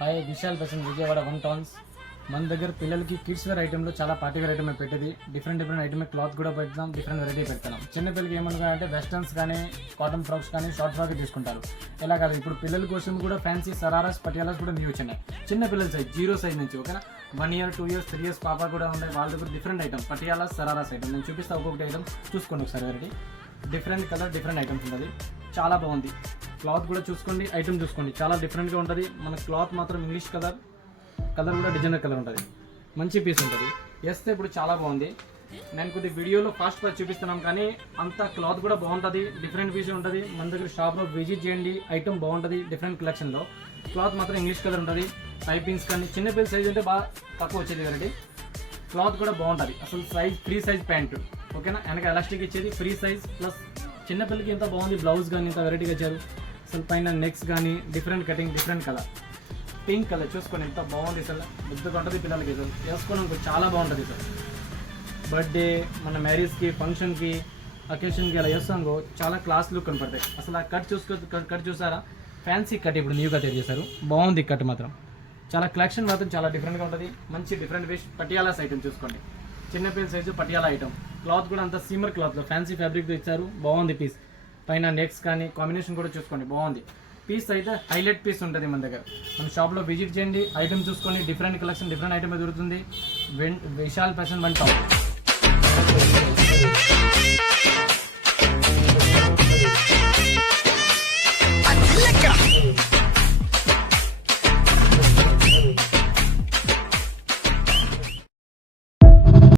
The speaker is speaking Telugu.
hi Vishal fashion Vijayawada 1 towns మన దగ్గర పిల్లలకి కిడ్స్ వేర్ ఐటెంలో చాలా పార్టీ వేర్ ఐటమ్ పెట్టేది డిఫరెంట్ ఐటమ్ క్లాత్ కూడా పెడతాం డిఫరెంట్ వెరైటీ పెడతాం చిన్న పిల్లలకి ఏమనుగా అంటే వెస్టర్న్స్ కానీ కాటన్ ఫ్రాక్స్ కానీ షార్ట్ ఫ్రాక్ తీసుకుంటారు ఇలా కాదు ఇప్పుడు పిల్లల కోసం కూడా ఫ్యాన్సీ సరారాస్ పటియాలాస్ కూడా న్యూ వచ్చినాయి చిన్న పిల్లల సైజ్ 0 సైజ్ నుంచి ఓకేనా 1 year 2 years 3 years పాప కూడా ఉన్నాయి వాళ్ళ దగ్గర డిఫరెంట్ ఐటమ్ పటియాలాస్ సరారాస్ ఐటమ్ నేను చూపిస్తా ఒక్కొక్కటి ఐటమ్ చూసుకోండి ఒకసారి variety different colour different items ఉంటుంది చాలా బాగుంది క్లాత్ కూడా చూసుకోండి ఐటమ్ చూసుకోండి చాలా డిఫరెంట్గా ఉంటుంది మన క్లాత్ మాత్రం ఇంగ్లీష్ కలర్ కూడా డిజైనర్ కలర్ ఉంటుంది మంచి పీస్ ఉంటుంది వేస్తే ఇప్పుడు చాలా బాగుంది నేను కొద్ది వీడియోలో ఫాస్ట్ చూపిస్తున్నాం కానీ అంత క్లాత్ కూడా బాగుంటుంది డిఫరెంట్ పీస్ ఉంటుంది మన దగ్గర షాప్లో విజిట్ చేయండి ఐటమ్ బాగుంటుంది డిఫరెంట్ కలెక్షన్లో క్లాత్ మాత్రం ఇంగ్లీష్ కలర్ ఉంటుంది టైపింగ్స్ కానీ చిన్న పిల్లల సైజ్ అంటే బాగా తక్కువ వచ్చేది వెరైటీ క్లాత్ కూడా బాగుంటుంది అసలు సైజ్ ఫ్రీ సైజ్ ప్యాంట్ ఓకేనా వెనక ఎలాస్టిక్ ఇచ్చేది ఫ్రీ సైజ్ ప్లస్ చిన్నపిల్లలకి ఎంత బాగుంది బ్లౌజ్ కానీ ఇంత వెరైటీగా ఇచ్చారు అసలు పైన నెక్స్ కానీ different cutting different colour pink colour చూసుకోండి ఎంత బాగుంది అసలు ముద్దుగా ఉంటుంది పిల్లలకి అసలు వేసుకోవడానికి చాలా బాగుంటుంది సార్ బర్త్డే మన మ్యారేజ్కి ఫంక్షన్కి అకేషన్కి అలా వేస్తాను చాలా క్లాస్ లుక్ కనపడతాయి అసలు ఆ కట్ చూసారా ఫ్యాన్సీ కట్ ఇప్పుడు న్యూ కట్ చేశారు బాగుంది కట్ మాత్రం చాలా కలెక్షన్ మాత్రం చాలా డిఫరెంట్గా ఉంటుంది మంచి డిఫరెంట్ వేస్ పటియాలాస్ ఐటమ్ చూసుకోండి చిన్నపిల్లల సైజు పటియాలా ఐటమ్ క్లాత్ కూడా అంత సీమర్ క్లాత్లో ఫ్యాన్సీ ఫ్యాబ్రిక్తో ఇచ్చారు బాగుంది పీస్ పైన నెక్స్ కానీ కాంబినేషన్ కూడా చూసుకోండి బాగుంది పీస్ అయితే హైలైట్ పీస్ ఉంటుంది మన దగ్గర మన షాప్లో విజిట్ చేయండి ఐటమ్ చూసుకోండి డిఫరెంట్ కలెక్షన్ డిఫరెంట్ ఐటమ్ దొరుకుతుంది విశాల్ ఫ్యాషన్ 1 టౌన్